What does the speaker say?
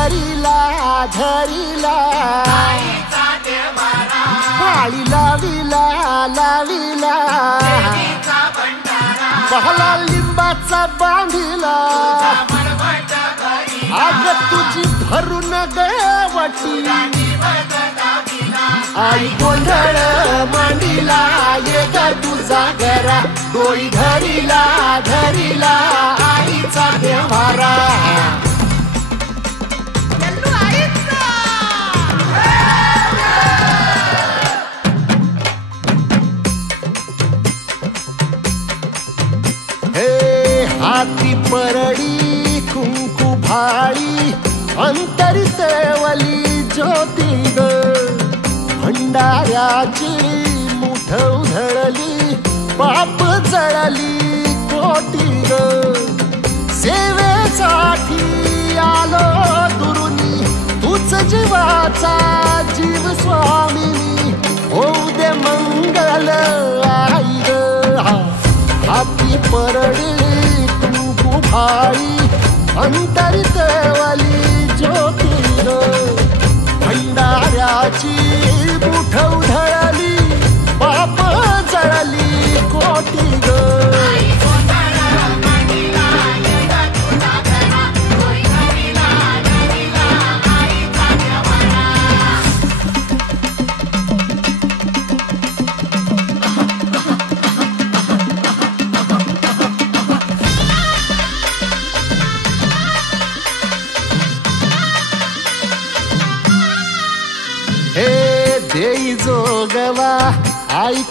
धरिला धरिला पाळी लाविला लाविला पहला लिंबाचा बांधिला आग तुझी भरून गवटी आई गोंधळ मांडिला ये ग तुझा घरा डोळी धरिला धरिला आईचा देवारा हाती परडी कुंकू भाळी अंतरी तेवली ज्योती ग भंडाऱ्याची मुठ उधळली पाप जळली कोटी ग सेवेसाठी आलो दुरुनी तूच जीवाचा जीव स्वामिनी होऊ दे मंगल आई ग हाती परडी भाई अंतरित वाली ज्योती भंडाऱ्याची मुठ उधळली पाप जळली कोटी ग देई जोगवा आई